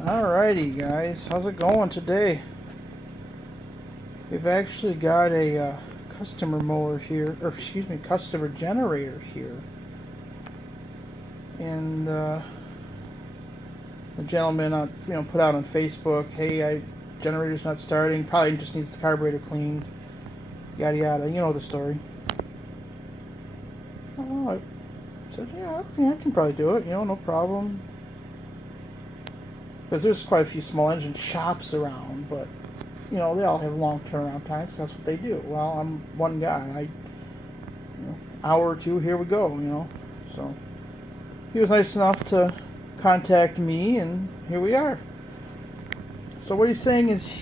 Alrighty guys, how's it going today? We've actually got a customer mower here, or excuse me, customer generator here. And the gentleman put out on Facebook, hey, generator's not starting, probably just needs the carburetor cleaned, yada yada, you know the story. Oh, I said, yeah, I can probably do it, no problem. Because there's quite a few small engine shops around, but they all have long turnaround times. That's what they do. Well, I'm one guy. Hour or two, here we go. So he was nice enough to contact me, and here we are. So what he's saying is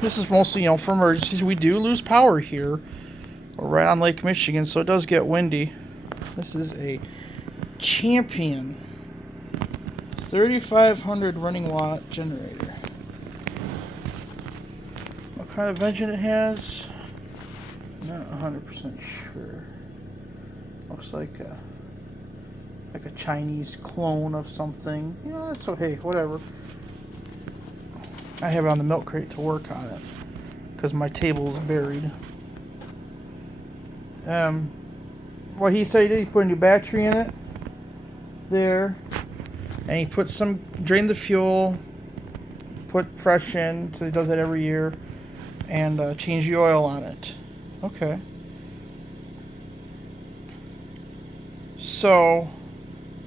this is mostly for emergencies. We do lose power here. We're right on Lake Michigan, so it does get windy. This is a Champion 3500 running watt generator. What kind of engine it has? Not 100% sure. Looks like a Chinese clone of something. That's okay, whatever. I have it on the milk crate to work on it because my table is buried. What he said, he put a new battery in it there, and he put drained the fuel, put fresh in, so he does that every year, and change the oil on it. Okay. So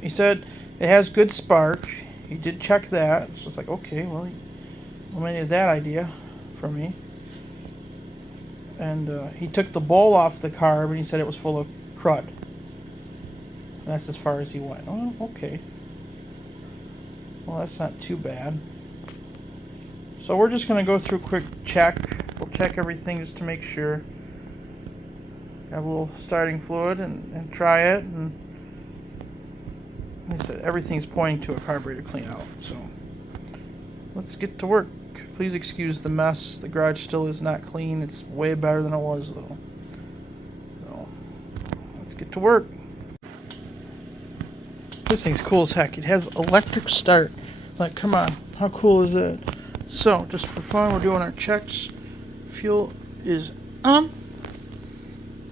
he said it has good spark. He did check that. So it's like, okay, well, he eliminated that idea from me. And he took the bowl off the carb, and he said it was full of crud. And that's as far as he went. Oh, okay. Well, that's not too bad. So we're just going to go through a quick check. We'll check everything just to make sure. Got a little starting fluid and try it. And he said everything's pointing to a carburetor clean out. So let's get to work. Please excuse the mess. The garage still is not clean. It's way better than it was, though. So let's get to work. This thing's cool as heck. It has electric start. Like, come on. How cool is that? So, just for fun, we're doing our checks. Fuel is on.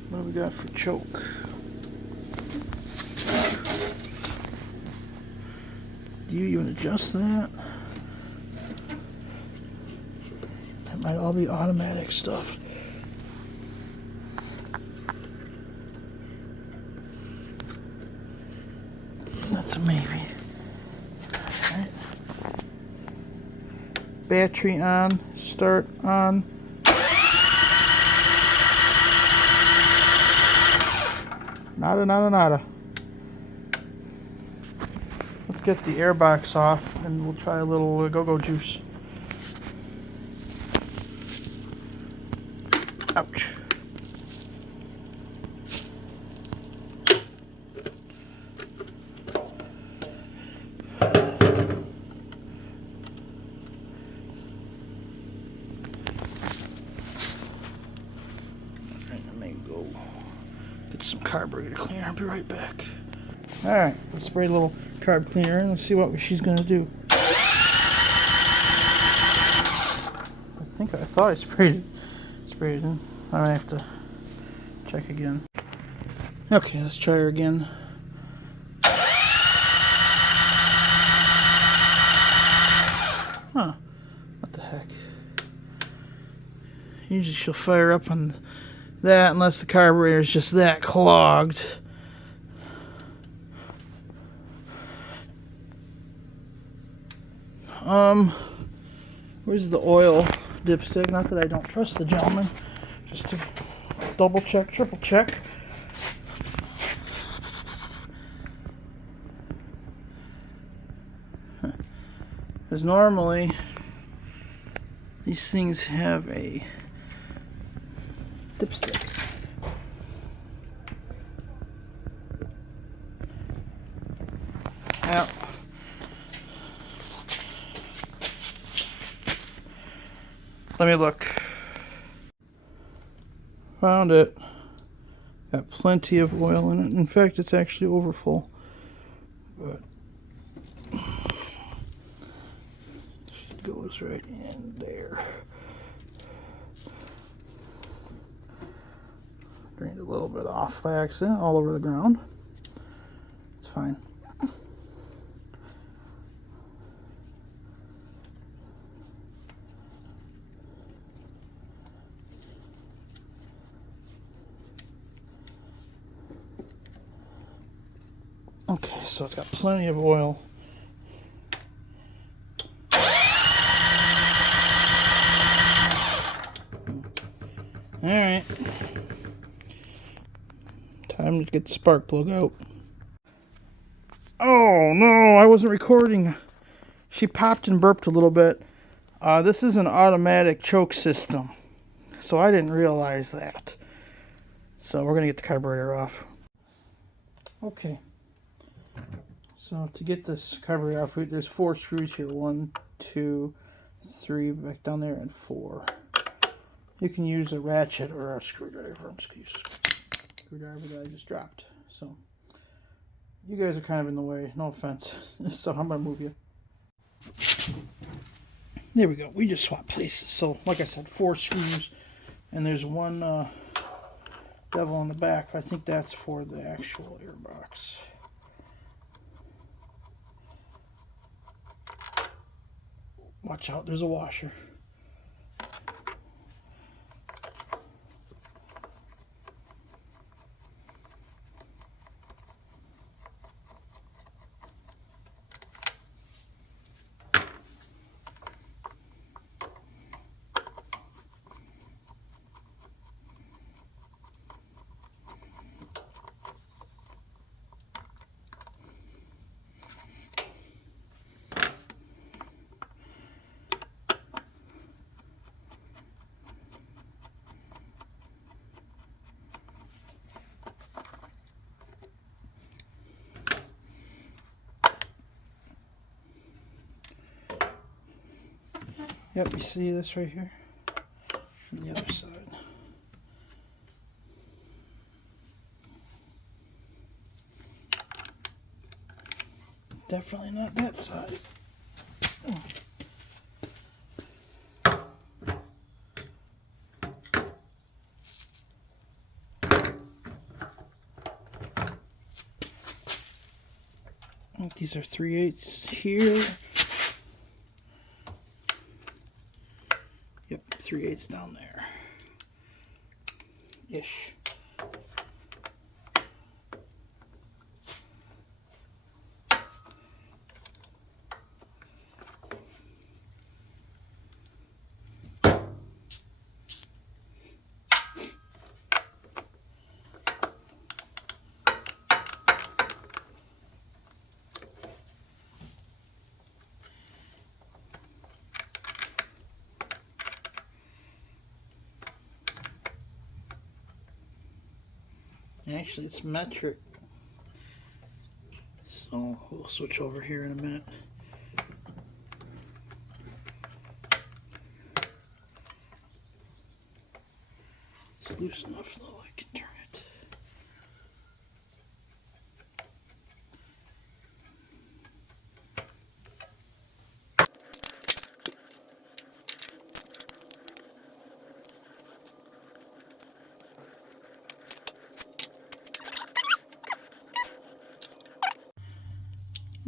What do we got for choke? Do you even adjust that? That might all be automatic stuff. That's a maybe. Right. Battery on, start on. Nada. Let's get the air box off and we'll try a little go-go juice. Ouch. Get some carburetor cleaner. I'll be right back. Alright, let's spray a little carb cleaner in and see what she's going to do. I thought I sprayed it in. I might have to check again. Okay, let's try her again. Huh. What the heck? Usually she'll fire up on that unless the carburetor is just that clogged. Where's the oil dipstick? Not that I don't trust the gentleman, just to double check, triple check. Because normally these things have a dipstick. Now, let me look. Found it. Got plenty of oil in it. In fact, it's actually overfull. But goes right in there. Drained a little bit off by accident, all over the ground. It's fine. Okay, so it's got plenty of oil. Alright. Time to get the spark plug out. Oh no, I wasn't recording. She popped and burped a little bit. This is an automatic choke system, so I didn't realize that. So we're going to get the carburetor off. Okay. So to get this carburetor off, there's 4 screws here. 1, 2, 3, back down there, and 4. You can use a ratchet or a screwdriver. I'm just going to use a screwdriver that I just dropped. So you guys are kind of in the way. No offense. So I'm going to move you. There we go. We just swapped places. So like I said, 4 screws. And there's one devil on the back. I think that's for the actual airbox. Watch out, there's a washer. Yep, you see this right here? On the other side. Definitely not that side. I think these are 3/8 here. Yep, 3/8 down there. Ish. Actually, it's metric. So we'll switch over here in a minute. It's loose enough though, I can turn it.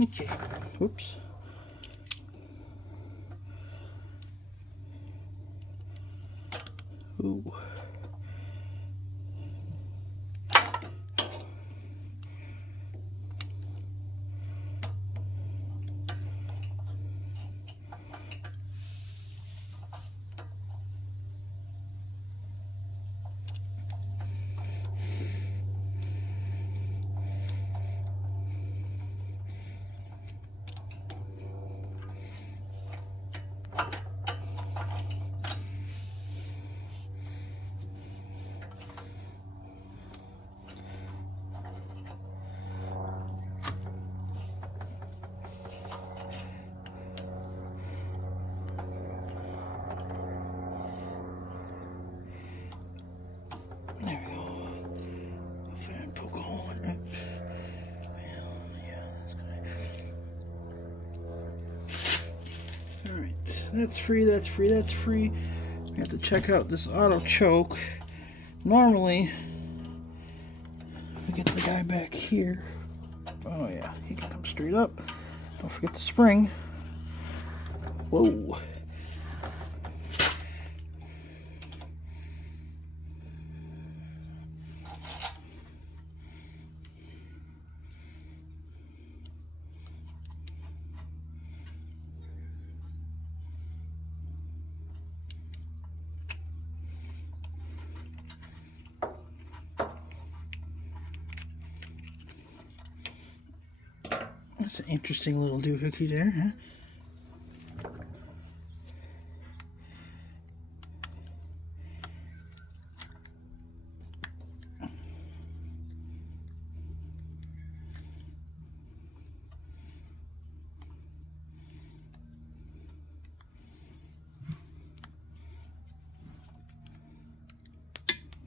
Okay, whoops. Ooh. That's free, that's free, that's free. We have to check out this auto choke. Normally, we get the guy back here. Oh yeah, he can come straight up. Don't forget the spring. Whoa. That's an interesting little doohickey there, huh?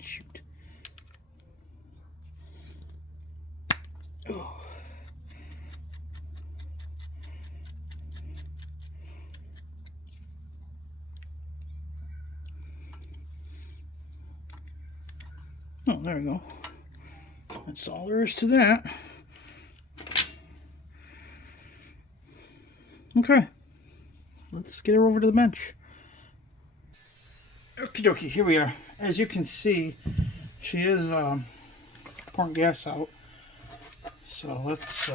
Shoot. Oh. Oh, there we go. That's all there is to that. Okay. Let's get her over to the bench. Okie dokie, here we are. As you can see, she is pouring gas out. So let's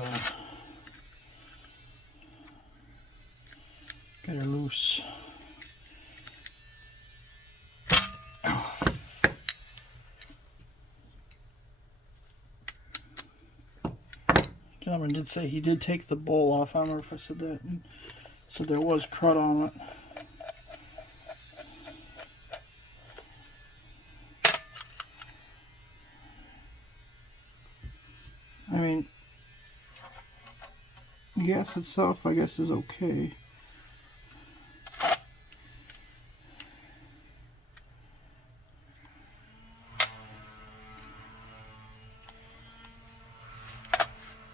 get her loose. Oh. Gentleman did say he did take the bowl off. I don't know if I said that. So there was crud on it. I mean, gas itself, I guess, is okay.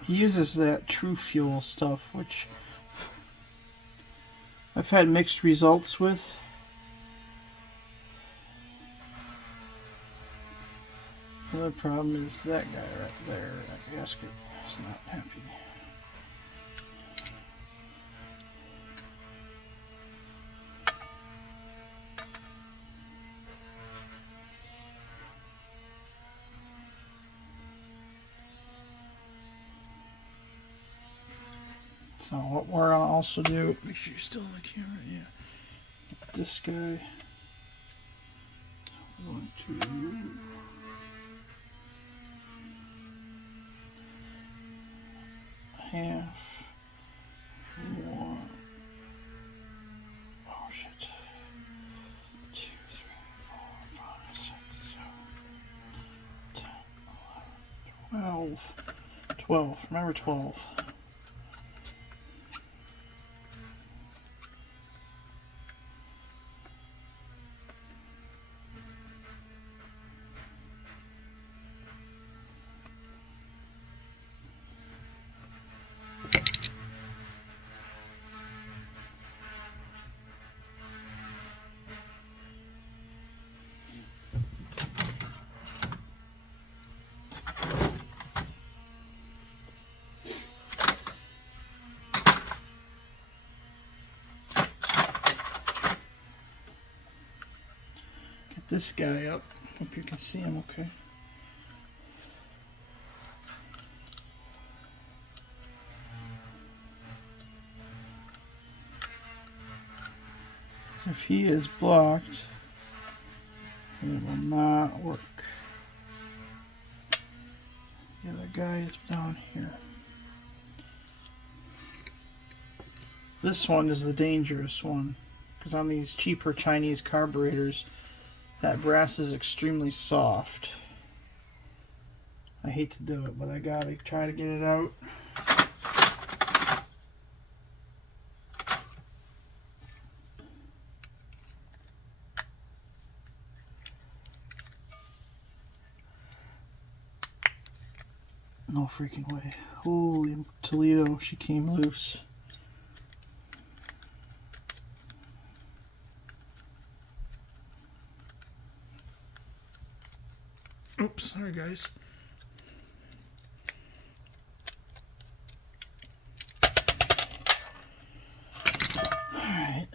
He uses that True Fuel stuff, which I've had mixed results with. The other problem is that guy right there, that gasket is not happy. So what we're gonna also do, make sure you're still on the camera, yeah. Get this guy. 1, 2. Half. 1. Oh shit. 2, 3, 4, 5, 6, 7, 10, 11, 12. 12. Remember 12. This guy up. Hope you can see him okay. So if he is blocked, it will not work. The other guy is down here. This one is the dangerous one, because on these cheaper Chinese carburetors, that brass is extremely soft. I hate to do it, but I gotta try to get it out. No freaking way. Holy Toledo, she came loose. Oops, sorry guys. Alright.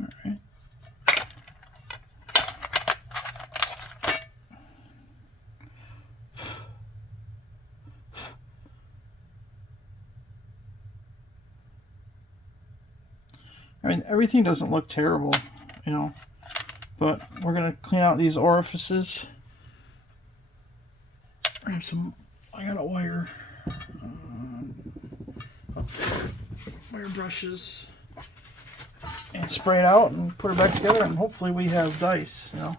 Alright. I mean, everything doesn't look terrible, you know, but we're going to clean out these orifices. I got a wire brushes, and spray it out and put it back together, and hopefully we have dice, you know.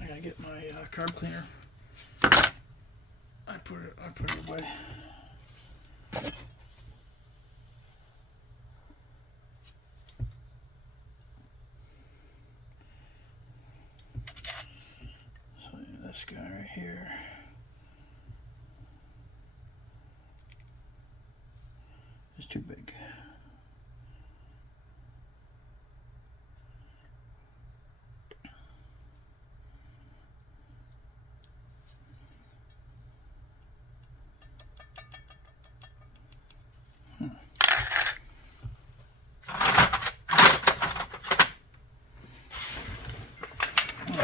I gotta get my carb cleaner. I put it away. So this guy right here. Is too big.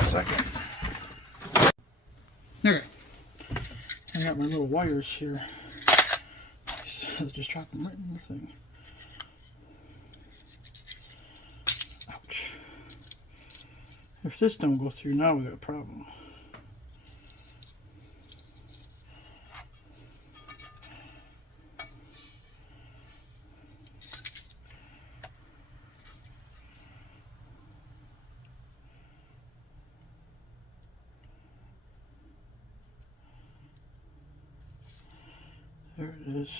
Second. Okay. I got my little wires here. Just drop them right in the thing. Ouch. If this don't go through, now we got a problem. There it is.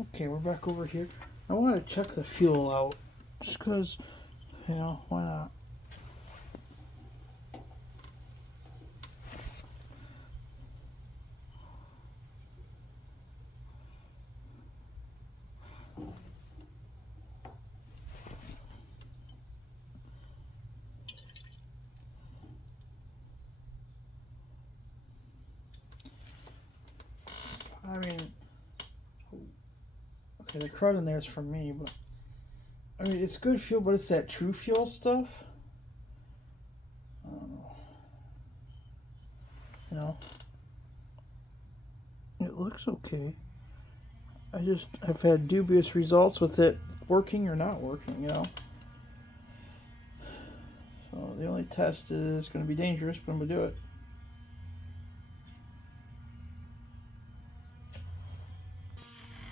Okay, we're back over here. I want to check the fuel out, just because, why not? I mean, okay, the crud in there is for me, but I mean, it's good fuel, but it's that true fuel stuff. I don't know. It looks okay. I've had dubious results with it working or not working, So the only test is going to be dangerous, but I'm going to do it.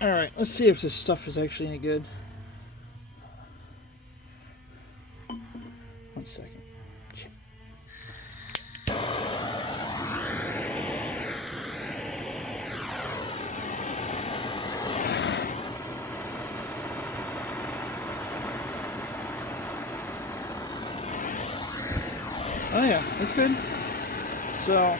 Alright, let's see if this stuff is actually any good. 1 second. Oh yeah, that's good. So,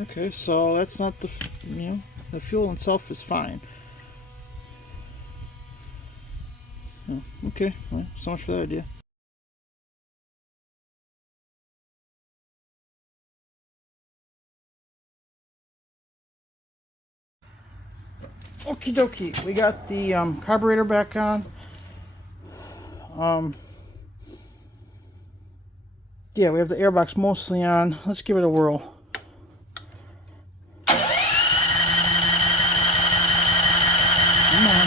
okay, so that's not the fuel itself is fine. Okay, well, so much for that idea. Okie dokie, we got the carburetor back on. Yeah, we have the airbox mostly on. Let's give it a whirl. Come on.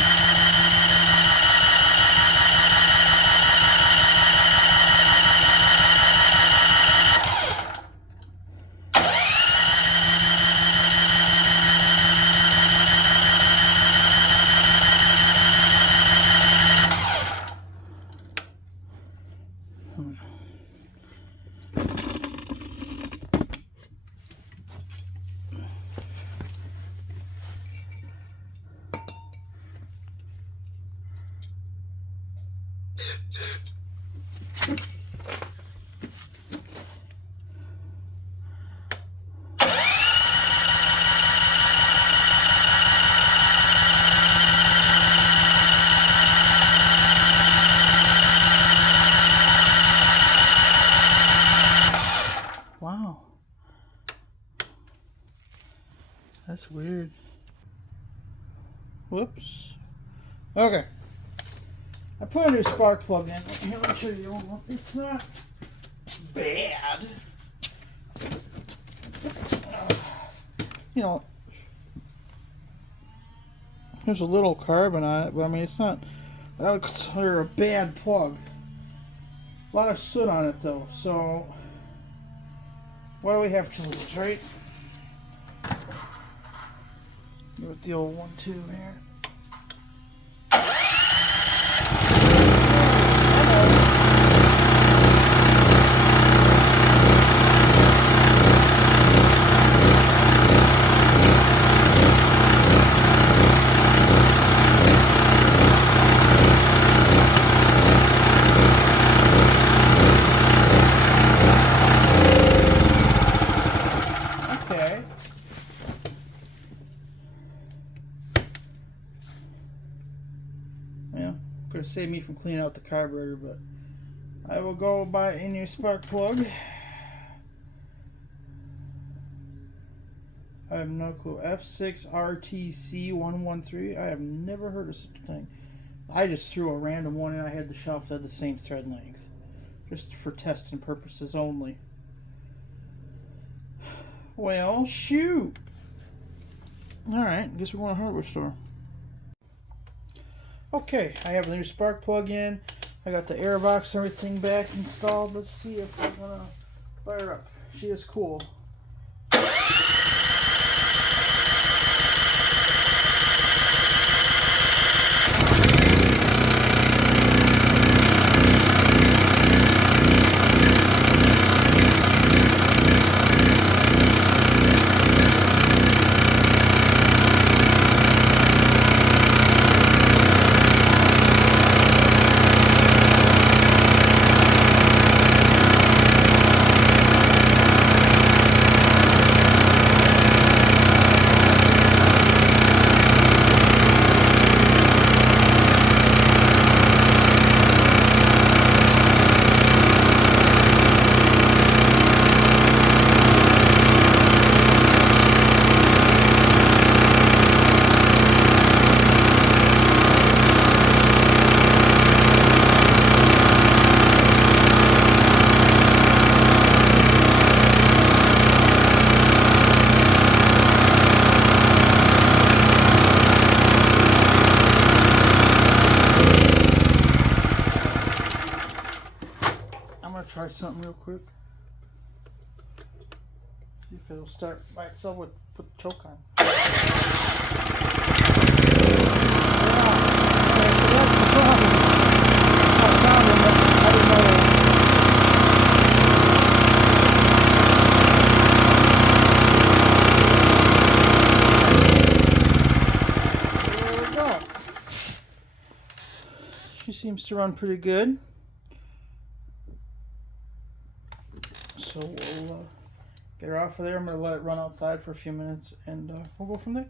Wow. That's weird. Whoops. Okay. I put a new spark plug in. Here, let me show you the old one. It's not bad. There's a little carbon on it, but I mean, it's not, I would consider a bad plug. A lot of soot on it, though, so what do we have to lose, right? Give it the old one, too, here. Could have saved me from cleaning out the carburetor, but I will go buy a new spark plug. I have no clue. F6RTC113. I have never heard of such a thing. I just threw a random one in. I had the shelf that had the same thread length, just for testing purposes only. Well, shoot. Alright, guess we're going to a hardware store. Okay, I have the new spark plug in. I got the airbox and everything back installed. Let's see if we're going to fire up. She is cool. real quick. See if it'll start by itself with put the choke on. Yeah. So that's the problem. I didn't know. There we go. She seems to run pretty good. So we'll get her off of there. I'm going to let it run outside for a few minutes and we'll go from there.